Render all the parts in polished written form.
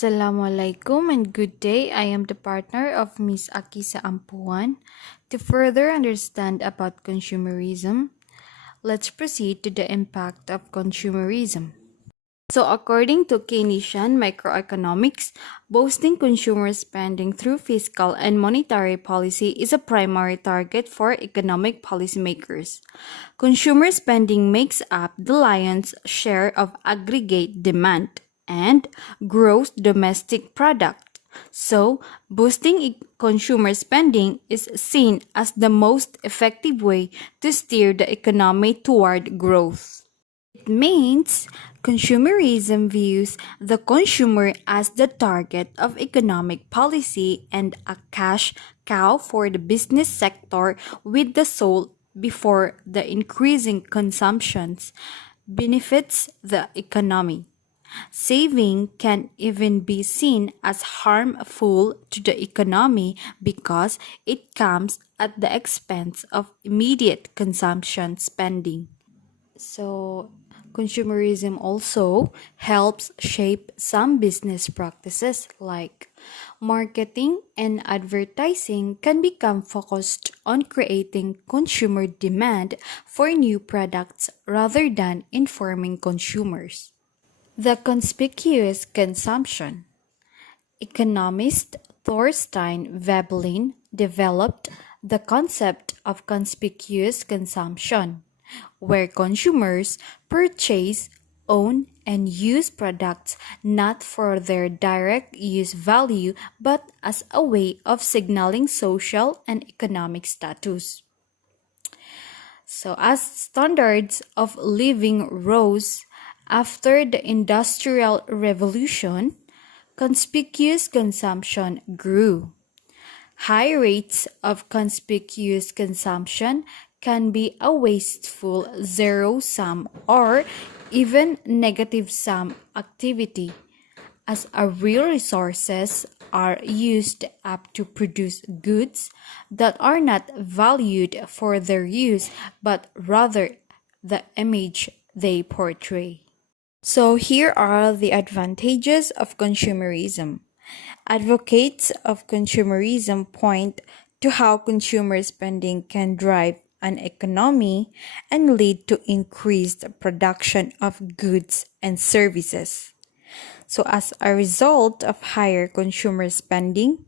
Assalamualaikum and good day. I am the partner of Miss Akisa Ampuan. To further understand about consumerism, let's proceed to the impact of consumerism. So according to Keynesian microeconomics, boosting consumer spending through fiscal and monetary policy is a primary target for economic policymakers. Consumer spending makes up the lion's share of aggregate demand and gross domestic product. So, boosting consumer spending is seen as the most effective way to steer the economy toward growth. It means consumerism views the consumer as the target of economic policy and a cash cow for the business sector, with the sole before the increasing consumptions benefits the economy. Saving can even be seen as harmful to the economy because it comes at the expense of immediate consumption spending. So, consumerism also helps shape some business practices like marketing and advertising can become focused on creating consumer demand for new products rather than informing consumers. The conspicuous consumption. Economist Thorstein Veblen developed the concept of conspicuous consumption, where consumers purchase, own, and use products not for their direct use value but as a way of signaling social and economic status. So, as standards of living rose after the Industrial Revolution, conspicuous consumption grew. High rates of conspicuous consumption can be a wasteful zero-sum or even negative-sum activity, as real resources are used up to produce goods that are not valued for their use but rather the image they portray. So here are the advantages of consumerism. Advocates of consumerism point to how consumer spending can drive an economy and lead to increased production of goods and services. So as a result of higher consumer spending,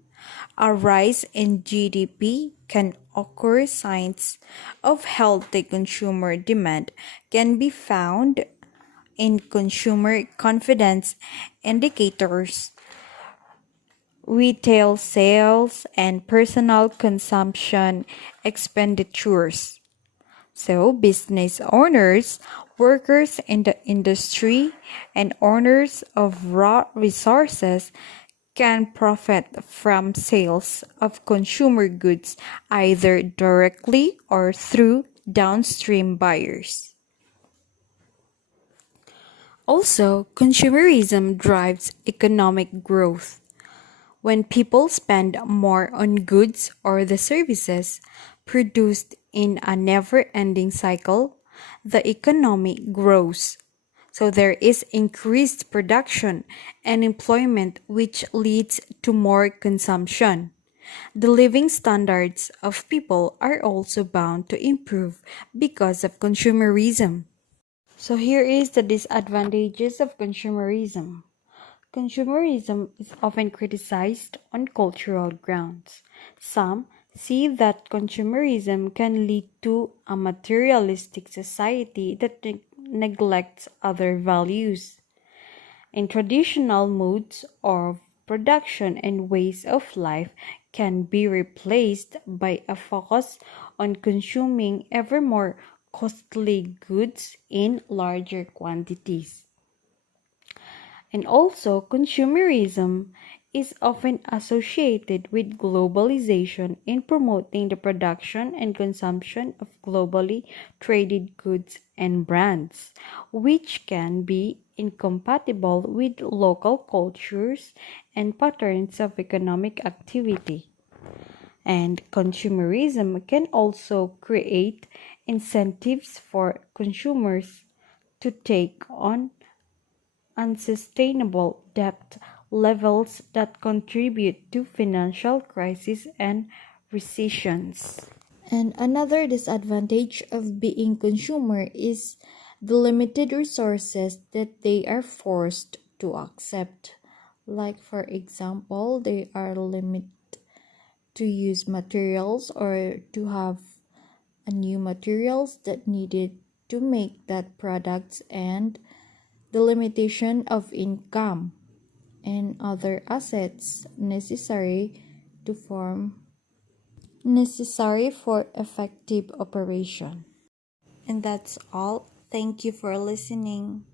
a rise in GDP can occur. Signs of healthy consumer demand can be found in consumer confidence indicators, retail sales, and personal consumption expenditures. So, business owners, workers in the industry, and owners of raw resources can profit from sales of consumer goods either directly or through downstream buyers. Also, consumerism drives economic growth. When people spend more on goods or the services produced in a never-ending cycle, the economy grows. So there is increased production and employment, which leads to more consumption. The living standards of people are also bound to improve because of consumerism. So here is the disadvantages of consumerism. Consumerism is often criticized on cultural grounds. Some see that consumerism can lead to a materialistic society that neglects other values. In traditional modes of production and ways of life can be replaced by a focus on consuming ever more costly goods in larger quantities. And also, consumerism is often associated with globalization in promoting the production and consumption of globally traded goods and brands, which can be incompatible with local cultures and patterns of economic activity. And consumerism can also create incentives for consumers to take on unsustainable debt levels that contribute to financial crisis and recessions. And another disadvantage of being consumer is the limited resources that they are forced to accept. Like for example, they are limited to use materials or to have a new materials that needed to make that products, and the limitation of income and other assets necessary for effective operation. And that's all. Thank you for listening.